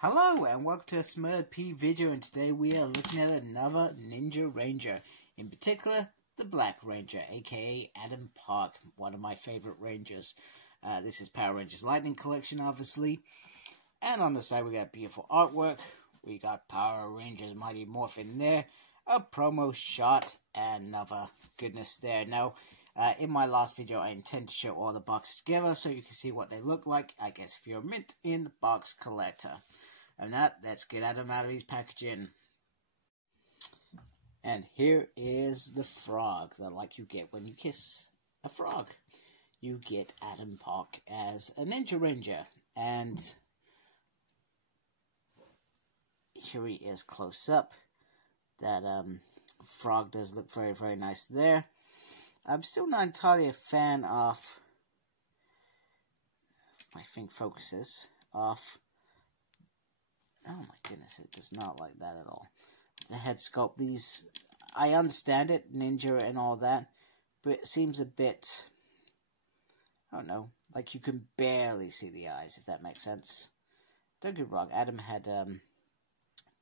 Hello and welcome to a Smurd P video, and today we are looking at another Ninja Ranger, in particular the Black Ranger, aka Adam Park, one of my favorite Rangers. This is Power Rangers Lightning Collection, obviously, and on the side we got beautiful artwork. We got Power Rangers Mighty Morphin there, a promo shot, and another goodness there. Now, in my last video, I intend to show all the boxes together so you can see what they look like, I guess, if you're a mint in box collector. And let's get Adam out of his packaging. And here is the frog, like you get when you kiss a frog. You get Adam Park as a Ninja Ranger. And here he is close up. That frog does look very, very nice there. I'm still not entirely a fan of, my thing focuses, off. Oh my goodness, it does not like that at all. The head sculpt, these, I understand it, ninja and all that, but it seems a bit, I don't know, like you can barely see the eyes, if that makes sense. Don't get me wrong, Adam had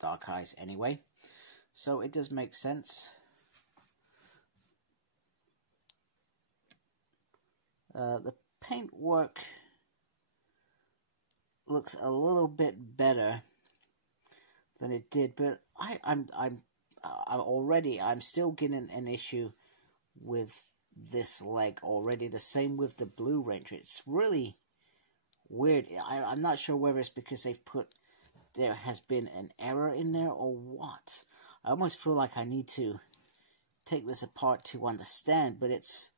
dark eyes anyway, so it does make sense. The paintwork looks a little bit better than it did, but I'm still getting an issue with this leg already. The same with the Blue Ranger. It's really weird. I'm not sure whether it's because there has been an error in there or what. I almost feel like I need to take this apart to understand, but it's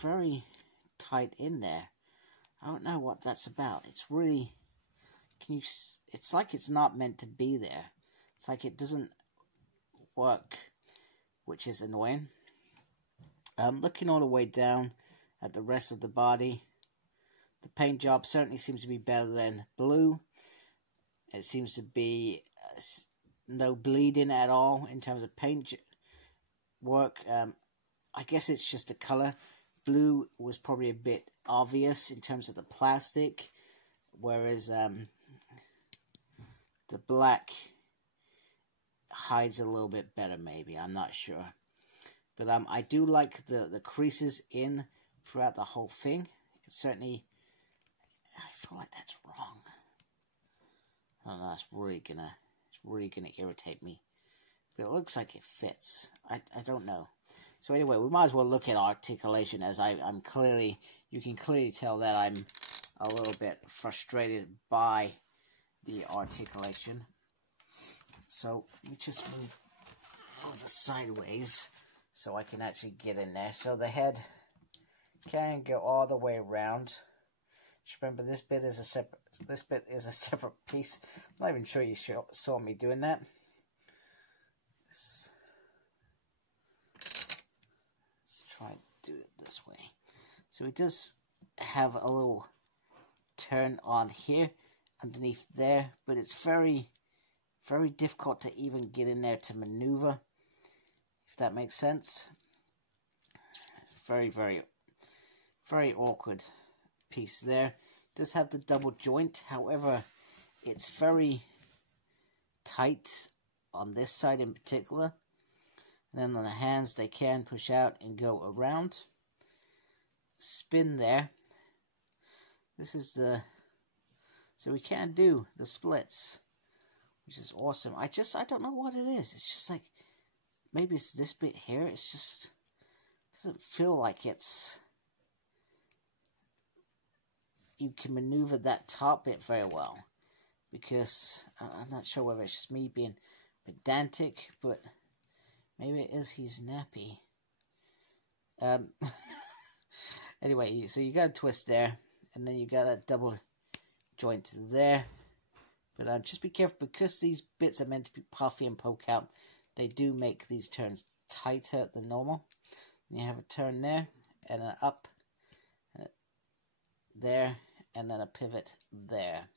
very tight in there. I don't know what that's about. It's really, it's like it's not meant to be there. It's like it doesn't work, which is annoying. Looking all the way down at the rest of the body, the paint job certainly seems to be better than Blue. It seems to be no bleeding at all in terms of paint work. I guess it's just the color. Blue was probably a bit obvious in terms of the plastic, whereas the black hides a little bit better, maybe. I'm not sure. But I do like the creases in throughout the whole thing. It's certainly, I feel like that's wrong. I don't know, it's really gonna irritate me. But it looks like it fits. I don't know. So anyway, we might as well look at articulation, as I'm clearly, you can clearly tell that I'm a little bit frustrated by the articulation. So let me just move over sideways so I can actually get in there. So the head can go all the way around. Just remember, this bit is a separate piece. I'm not even sure you saw me doing that. Let's try and do it this way. So it does have a little turn on here underneath there, but it's very, very difficult to even get in there to maneuver, if that makes sense. Very, very, very awkward piece there. It does have the double joint, however, it's very tight on this side in particular. And then on the hands, they can push out and go around. Spin there. This is the, so we can do the splits, which is awesome. I don't know what it is. It's just like, maybe it's this bit here. It's just, doesn't feel like it's, you can maneuver that top bit very well. Because, I'm not sure whether it's just me being pedantic, but maybe it is he's nappy. Anyway, so you got a twist there, and then you got a double joint there. But just be careful, because these bits are meant to be puffy and poke out. They do make these turns tighter than normal. And you have a turn there, and an up, there, and then a pivot there.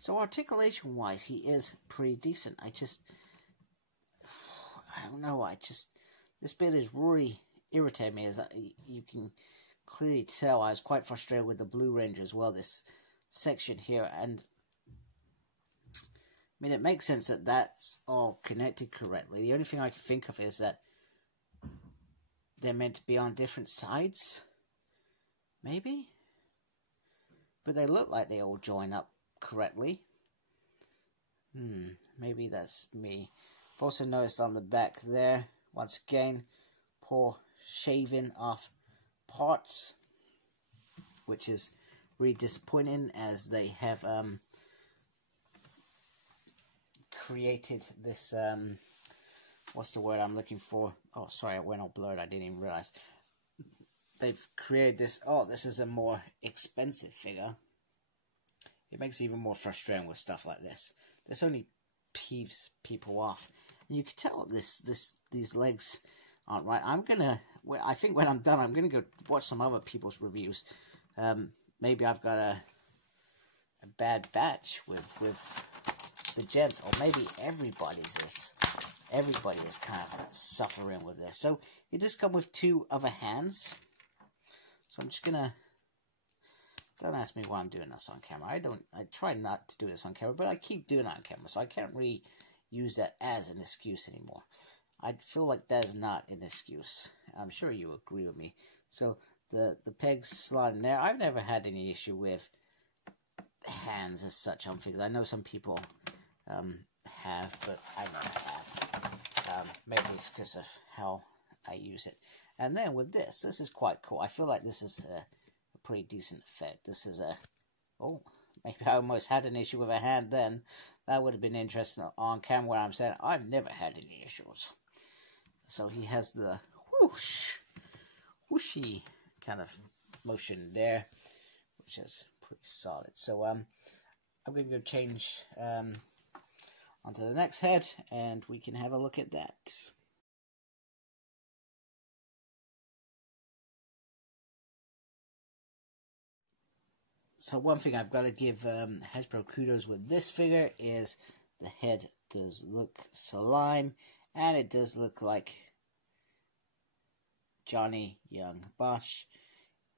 So articulation-wise, he is pretty decent. I don't know, this bit is really irritating me, as you can clearly tell. I was quite frustrated with the Blue Ranger as well, this section here, and mean, it makes sense that that's all connected correctly. The only thing I can think of is that they're meant to be on different sides. Maybe? But they look like they all join up correctly. Maybe that's me. I've also noticed on the back there, once again, poor shaving off parts, which is really disappointing, as they have created this, what's the word I'm looking for? Oh, sorry, it went all blurred, I didn't even realize. They've created this, oh, this is a more expensive figure. It makes it even more frustrating with stuff like this. This only peeves people off. And you can tell these legs aren't right. I think when I'm done, I'm gonna go watch some other people's reviews. Maybe I've got a bad batch with the gents, or maybe everybody is kind of suffering with this. So it does come with 2 other hands. So I'm just gonna, don't ask me why I'm doing this on camera. I try not to do this on camera, but I keep doing it on camera, so I can't really use that as an excuse anymore. I feel like that is not an excuse. I'm sure you agree with me. So the pegs slide in there. I've never had any issue with hands as such on figures. I know some people have, but I never have. Maybe it's because of how I use it. And then with this is quite cool. I feel like this is a pretty decent effect. This is a, oh, maybe I almost had an issue with a hand then. That would have been interesting on camera, where I'm saying I've never had any issues. So he has the whoosh, whooshy kind of motion there, which is pretty solid. So I'm going to go change onto the next head, and we can have a look at that. So one thing I've got to give Hasbro kudos with this figure is the head does look sublime, and it does look like Johnny Young Bosch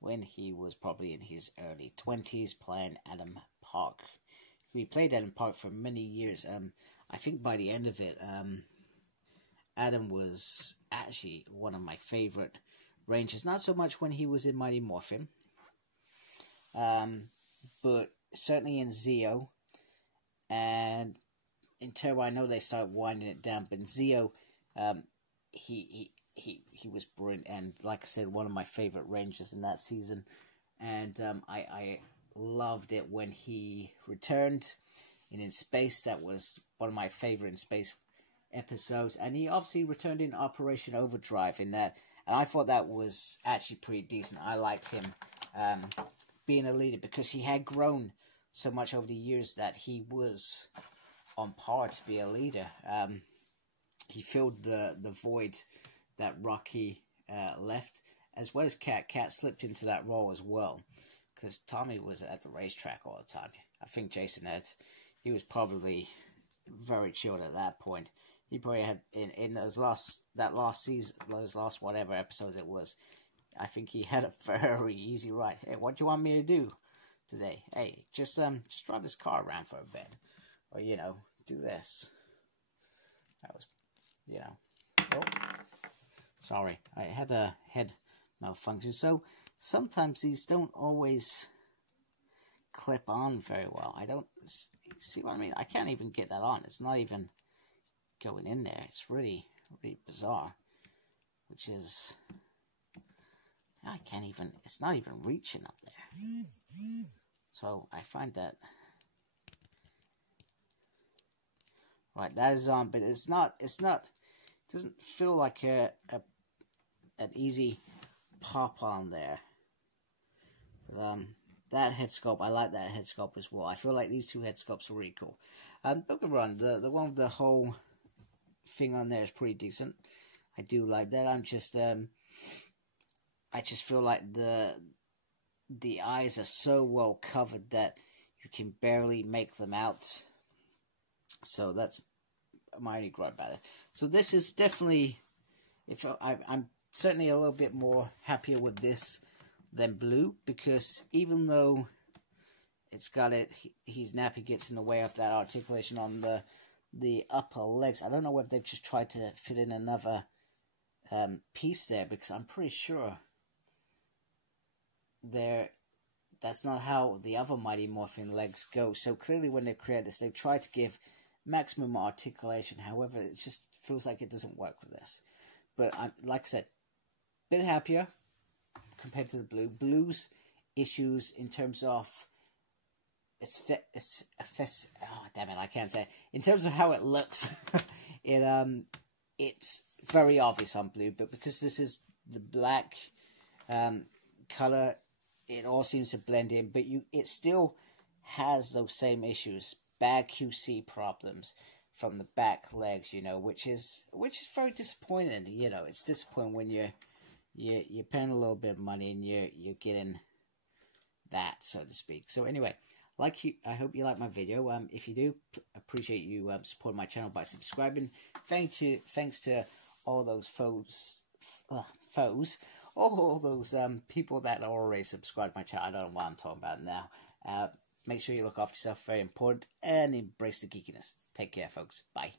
when he was probably in his early 20s playing Adam Park. He played Adam Park for many years. I think by the end of it, Adam was actually one of my favorite Rangers. Not so much when he was in Mighty Morphin, but certainly in Zeo, and in Turbo. I know they started winding it down, but in Zeo, he was brilliant, and like I said, one of my favorite Rangers in that season. And I loved it when he returned in Space. That was one of my favorite In Space episodes, and he obviously returned in Operation Overdrive in that, and I thought that was actually pretty decent. I liked him being a leader, because he had grown so much over the years that he was on par to be a leader. He filled the void that Rocky left, as well as Cat. Cat slipped into that role as well, because Tommy was at the racetrack all the time. I think Jason he was probably very chilled at that point. He probably had, in those last season, those last whatever episodes it was, I think he had a very easy ride. Hey, what do you want me to do today? Hey, just drive this car around for a bit, or do this. That was, oh, sorry, I had a head malfunction. So sometimes these don't always clip on very well. I don't see what I mean. I can't even get that on. It's not even going in there. It's really, really bizarre, which is, I can't even, it's not even reaching up there. So I find that, right, that is on, but it doesn't feel like an easy pop on there. But, that head sculpt, I like that head sculpt as well. I feel like these two head sculpts are really cool. Don't get me wrong, the one with the whole thing on there is pretty decent. I do like that. I just feel like the eyes are so well covered that you can barely make them out. So that's my only gripe about it. So this is definitely, I'm certainly a little bit more happier with this than blue, because even though it's got it. His nappy gets in the way of that articulation on the upper legs. I don't know whether they've just tried to fit in another piece there, because I'm pretty sure that's not how the other Mighty Morphin legs go. So clearly when they create this, they've tried to give maximum articulation. However, it just feels like it doesn't work with this. But like I said, a bit happier compared to the blue. Blue's issues in terms of I can't say it. In terms of how it looks, it's very obvious on blue, but because this is the black color, it all seems to blend in. But it still has those same issues, bad QC problems from the back legs, which is very disappointing. It's disappointing when you're paying a little bit of money and you're getting that, so to speak. So anyway, I hope you like my video. If you do, appreciate you supporting my channel by subscribing. Thanks to all those all those people that are already subscribed to my channel. I don't know what I'm talking about now. Make sure you look after yourself, very important, and embrace the geekiness. Take care, folks. Bye.